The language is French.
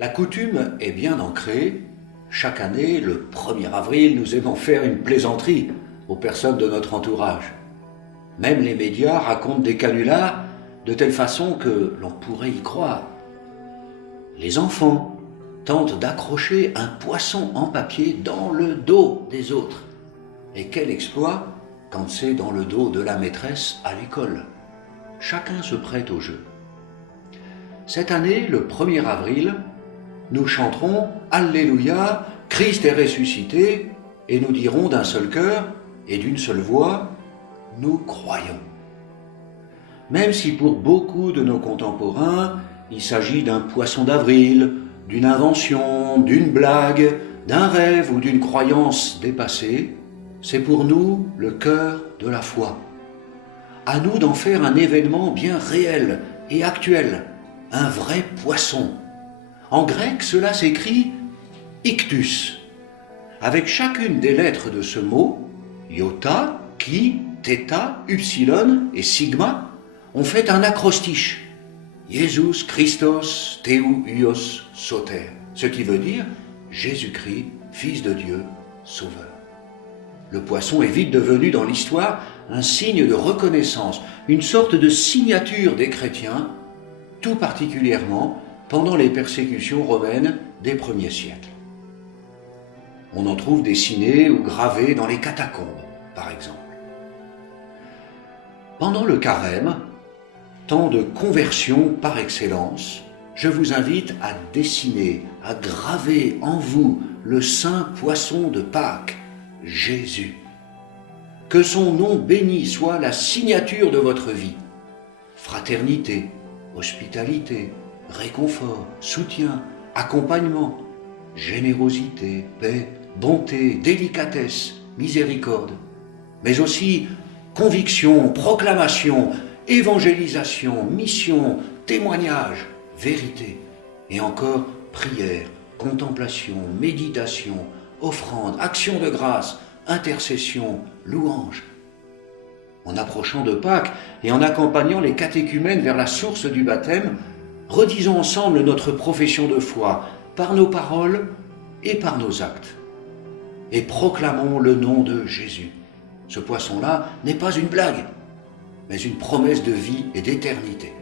La coutume est bien ancrée. Chaque année, le 1er avril, nous aimons faire une plaisanterie aux personnes de notre entourage. Même les médias racontent des canulars de telle façon que l'on pourrait y croire. Les enfants tentent d'accrocher un poisson en papier dans le dos des autres. Et quel exploit quand c'est dans le dos de la maîtresse à l'école. Chacun se prête au jeu. Cette année, le 1er avril, nous chanterons « Alléluia, Christ est ressuscité » et nous dirons d'un seul cœur et d'une seule voix « Nous croyons ». Même si pour beaucoup de nos contemporains, il s'agit d'un poisson d'avril, d'une invention, d'une blague, d'un rêve ou d'une croyance dépassée, c'est pour nous le cœur de la foi. À nous d'en faire un événement bien réel et actuel, un vrai poisson. En grec, cela s'écrit « ictus ». Avec chacune des lettres de ce mot, iota, chi, theta, upsilon et sigma, on fait un acrostiche. Jesus Christos Theu Huios Soter, ce qui veut dire Jésus-Christ, Fils de Dieu, Sauveur. Le poisson est vite devenu dans l'histoire un signe de reconnaissance, une sorte de signature des chrétiens, tout particulièrement pendant les persécutions romaines des premiers siècles. On en trouve dessinés ou gravés dans les catacombes, par exemple. Pendant le carême, temps de conversion par excellence, je vous invite à dessiner, à graver en vous le saint poisson de Pâques, Jésus. Que son nom béni soit la signature de votre vie. Fraternité, hospitalité, réconfort, soutien, accompagnement, générosité, paix, bonté, délicatesse, miséricorde, mais aussi conviction, proclamation, évangélisation, mission, témoignage, vérité, et encore prière, contemplation, méditation, offrande, action de grâce, intercession, louange. En approchant de Pâques et en accompagnant les catéchumènes vers la source du baptême, redisons ensemble notre profession de foi par nos paroles et par nos actes. Et proclamons le nom de Jésus. Ce poisson-là n'est pas une blague, mais une promesse de vie et d'éternité.